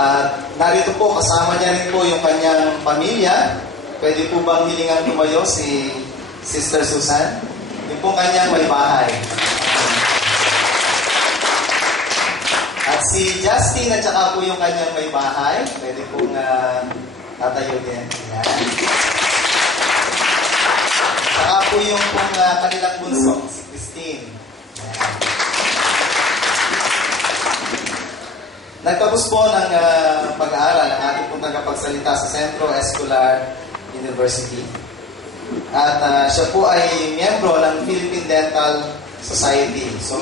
At narito po, kasama niya rin po yung kanyang pamilya. Pwede po bang hilingan tumayo si Sister Susan? Yung po kanyang may bahay. At si Justin at saka po yung kanyang may bahay. Pwede pong tatayo din. Ayan. Saka po yung pong kanilang bunso, si Christine. Ayan. Nagtapos po ng pag-aaral ang ating pong tagapagsalita sa Centro Escolar University. At siya po ay miyembro ng Philippine Dental Society. So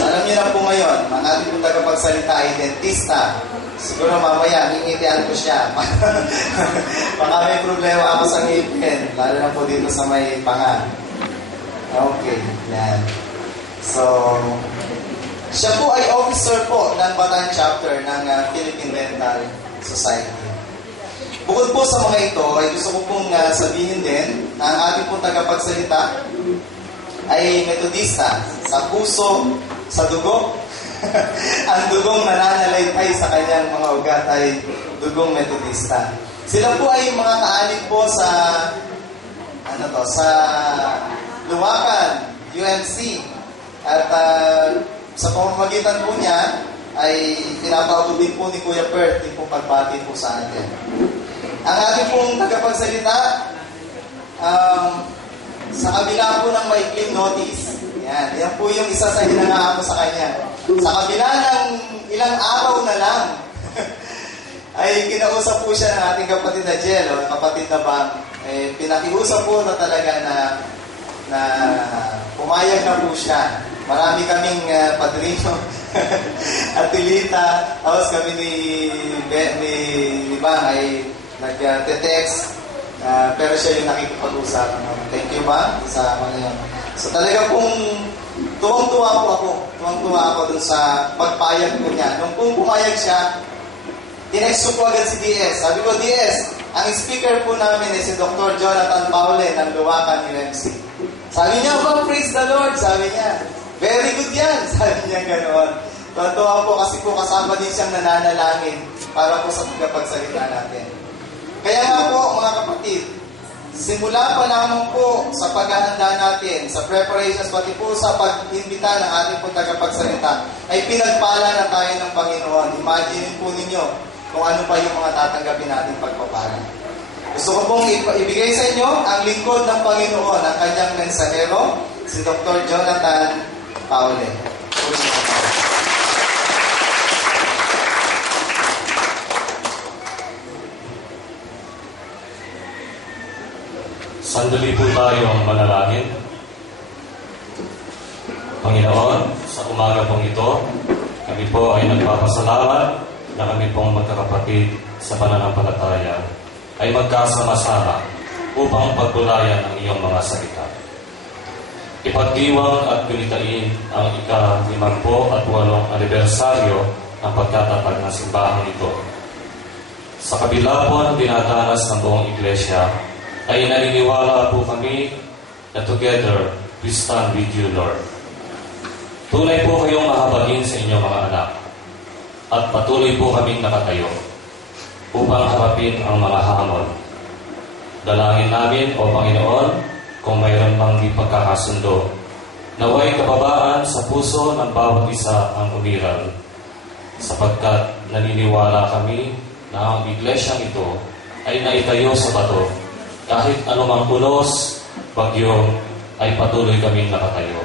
alam niyo na po ngayon, ang ating pong tagapagsalita ay dentista. Siguro mamaya, ngingitian ko siya. Baka may problema ako sa ngipin, lalo na po dito sa may panga. Okay, yan. So, siya po ay officer po ng Bataan Chapter ng Philippine Dental Society. Bukod po sa mga ito, ay gusto ko pong sabihin din na ang ating pong tagapagsalita ay metodista sa puso, sa dugo. Ang dugong nananalaytay sa kanyang mga ugat ay dugong metodista. Sila po ay mga kaalit po sa sa Luwakan, UMC. At sa pamamagitan po niya ay pinapabot din po ni Kuya Bert din po pagbati po sa atin. Ang ating pong tagapagsalita sa kabila po ng maikling notice. Yan po yung isa sa hinangaan ko sa kanya. Sa kabila ng ilang araw na lang, ay kinausap po siya ng ating kapatid na Jel, o kapatid na Bang. Pinakiusap po na talaga na pumayag na po siya. Marami kaming padrino at tilita. Tapos kami ni Bang ay nag-text. Pero siya yung nakikipag-usap. Thank you ba sa mga yun. So talaga pong tuwang-tuwa po ako. Tuwang-tuwa ako dun sa pagpayag ko niya. Nung pong pumayag siya, tinext ko po agad si DS. Sabi ko, DS, ang speaker po namin ay si Dr. Jonathan Paule ng Luwakan UMC. Sabi niya, praise the Lord. Sabi niya, very good yan. Sabi niya ganoon. Tuwang-tuwa po kasi po kasama din siyang nananalangin para po sa pagpagsalita natin. Kaya nga po, mga kapatid, simula pa lamang po sa paghahanda natin, sa preparations, pati po sa pag-imbita ng ating po tagapagsalita, ay pinagpala na tayo ng Panginoon. Imagine po ninyo kung ano pa yung mga tatanggapin natin pagpapala. Gusto ko pong ibigay sa inyo ang lingkod ng Panginoon, ang kanyang mensahero, si Dr. Jonathan Paule. Sandali po tayong manalangin. Panginoon, sa umaga pong ito, kami po ay nagpapasalamat na kami pong magkakapatid sa pananampalataya ay magkasama-sama upang pagbulayan ang iyong mga salita. Ipagdiwang at gunitain ang ika-58 anibersaryo ng pagtatatag ng simbahang ito. Sa kabila po ng dinadanas ng buong iglesia, ay naniniwala po kami na together we stand with you, Lord. Tunay po kayong mahabagin sa inyong mga anak at patuloy po kaming nakatayo upang harapin ang mga hamon. Dalangin namin, O Panginoon, kung mayroon mang di pagkakasundo, naway kababaan sa puso ng bawat isa ang umiral, sapagkat naniniwala kami na ang iglesyang ito ay naitayo sa bato. Kahit anumang unos, bagyo, ay patuloy kaming nakatayo.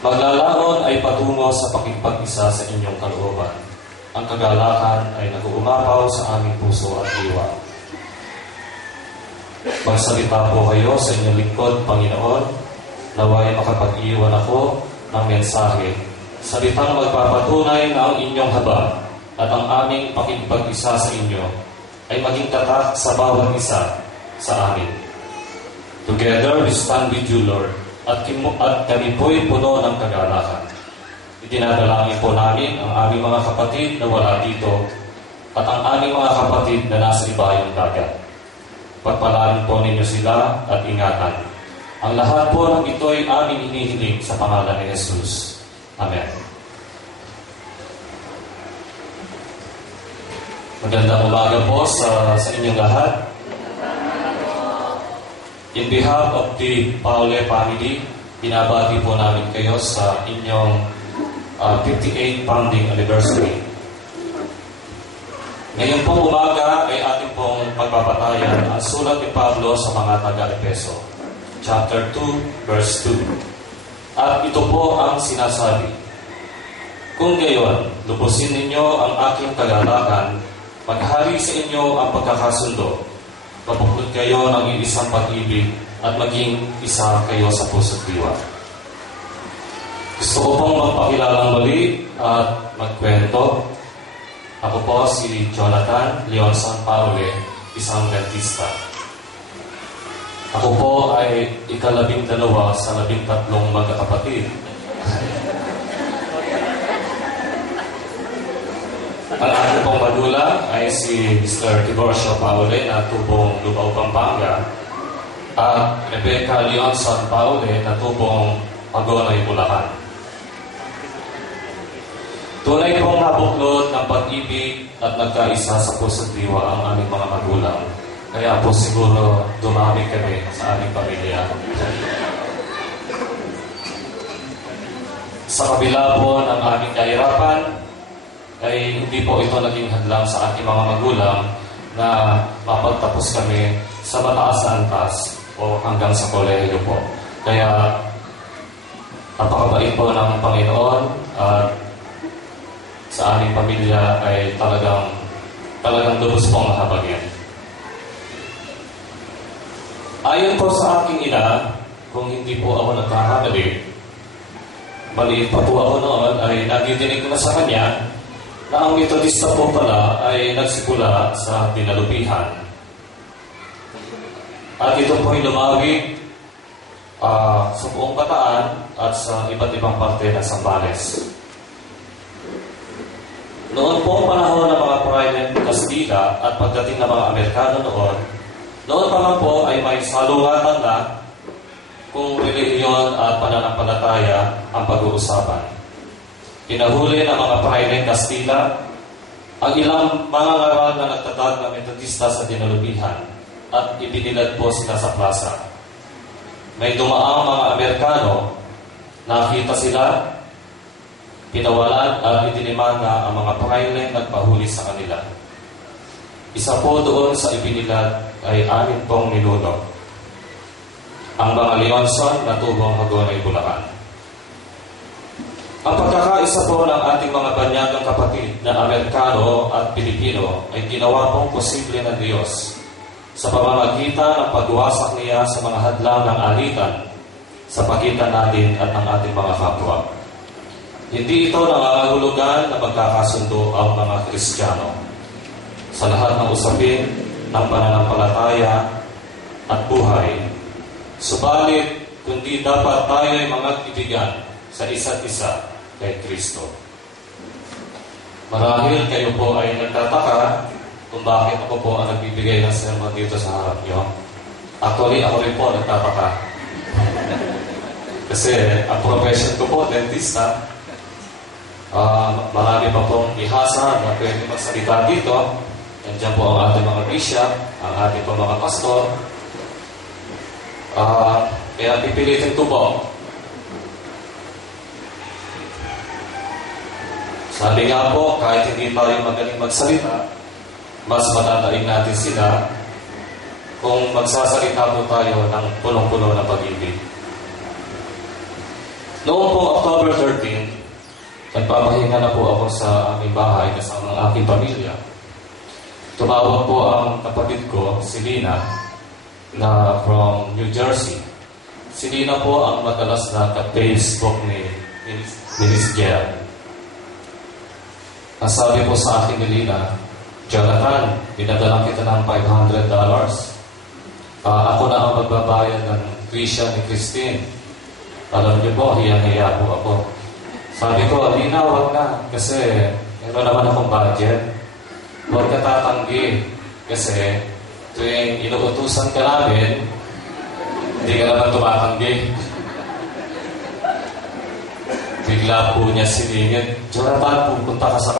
Maglalangon ay patungo sa pakikipag-isa sa inyong kalooban. Ang kagalakan ay nag-uumapaw sa aming puso at diwa. Magsalita po kayo sa inyong lingkod, Panginoon, naway makapag-iwan ako ng mensahe. Salitang magpapatunay na ang inyong haba at ang aming pakikipag-isa sa inyo ay maging tatak sa bawat isa sa amin. Together, we stand with you, Lord, at kami po'y puno ng kagalakan. Itinadalangin po namin ang aming mga kapatid na wala dito at ang aming mga kapatid na nasa ibayong dagat. Pagpalain po ninyo sila at ingatan. Ang lahat po ng ito ay aming hinihiling sa pangalan ni Jesus. Amen. Magandang umaga po sa inyong lahat. In behalf of the Paule family, binabati po namin kayo sa inyong 58th founding anniversary. Ngayon pong umaga ay ating pong pagpapatayan ang sulat ni Pablo sa mga taga-Efeso, chapter 2, verse 2. At ito po ang sinasabi, "Kung gayon, lubusin ninyo ang aking kagalakan, maghari sa inyo ang pagkakasundo, mabuklod kayo ng iisang pag-ibig, at maging isa kayo sa puso't diwa." Gusto ko pong magpakilalang muli at magkwento. Ako po si Jonathan Leon San Paule, isang dentista. Ako po ay ika-12 sa 13 magkakapatid. Ang aking pong magulang ay si Mr. Tiborcio Paule na tubong Lubao, Pampanga, at Rebecca Leon San Paule na tubong Agonoy, Bulacan. Tunay pong nabuklod ng pag-ibig at nagkaisa sa puso't diwa ang aming mga magulang. Kaya po siguro dumami kami sa aming pamilya. Sa kabila po ng aming kahirapan, ay hindi po ito naging hadlang sa aking mga magulang na mapagtapos kami sa mataas na antas o hanggang sa kolehiyo po. Kaya napakabait po ng Panginoon at sa aming pamilya ay talagang lubos pong mahabagin. Ayon po sa aking ina, kung hindi po ako nagkakamali, maliit pa po ako noon, ay nagidinig na sa kanya na ang Metodista po pala ay nagsimula sa Dinalupihan. At ito po ay lumawig sa buong Bataan at sa iba't ibang parte ng Zambales. Noon po panahon ng mga Private Castilla at pagdating ng mga Amerikano noon pa man po ay may salungatan na kung relihiyon at pananampalataya ang pag-uusapan. Pinahuli ng mga Private Castilla ang ilang mga ngaral na nagtatag ng Metodista sa Dinalupihan at ibinilad po sila sa plaza. May dumaang mga Amerikano, nakita sila, pinawalan at idinimanda ang mga Private nagpahuli sa kanila. Isa po doon sa ibinilad ay 6 pong ninuno. Ang mga Leonson na tubong Hagonoy, Bulacan. Ang pagkakaisa po ng ating mga banyagang kapatid na Amerikano at Pilipino ay ginawa pong posible ng Diyos sa pamamagitan ng pagwasak niya sa mga hadlang ng alitan sa pagitan natin at ng ating mga kapwa. Hindi ito nangangahulugan na magkakasundo ang mga Kristiyano sa lahat ng usapin ng pananampalataya at buhay. Subalit, kundi dapat tayo ay mga kaibigan sa isa't isa kay Kristo. Marahil kayo po ay nagtataka kung bakit ako po ang nagbibigay ng sermon dito sa harap niyo. Actually, ako rin po nagtataka. Kasi ang profession ko po, dentista, marami pa pong ihasa na pwede magsalita dito. Nandiyan po ang ating mga bishop, ang ating po mga pastor. Kaya pipilitin ko po. Sabi nga po, kahit hindi tayo magaling magsalita, mas matataing natin sila kung magsasalita po tayo ng punong-puno na pag-ibig. Noong po October 13, nagpapahinga na po ako sa aming bahay kasama ng aking pamilya. Tumawag po ang kapatid ko, si Lina, na from New Jersey. Si Lina po ang madalas na ka-Facebook ni Miss Gerald. Ang sabi po sa akin ni Lina, "Jonathan, pinadalang kita ng $500. Ako na ang magbabayad ng tuition ni Christine. Alam niyo po, hiyang-hiya po ako." Sabi ko, "Lina, wag na. Kasi meron naman akong budget. Huwag ka tatanggi. Kasi tuwing inuutusan ka namin, hindi ka naman tumatanggi." Bigla po niya siningit, "Jonathan, pupunta ka sa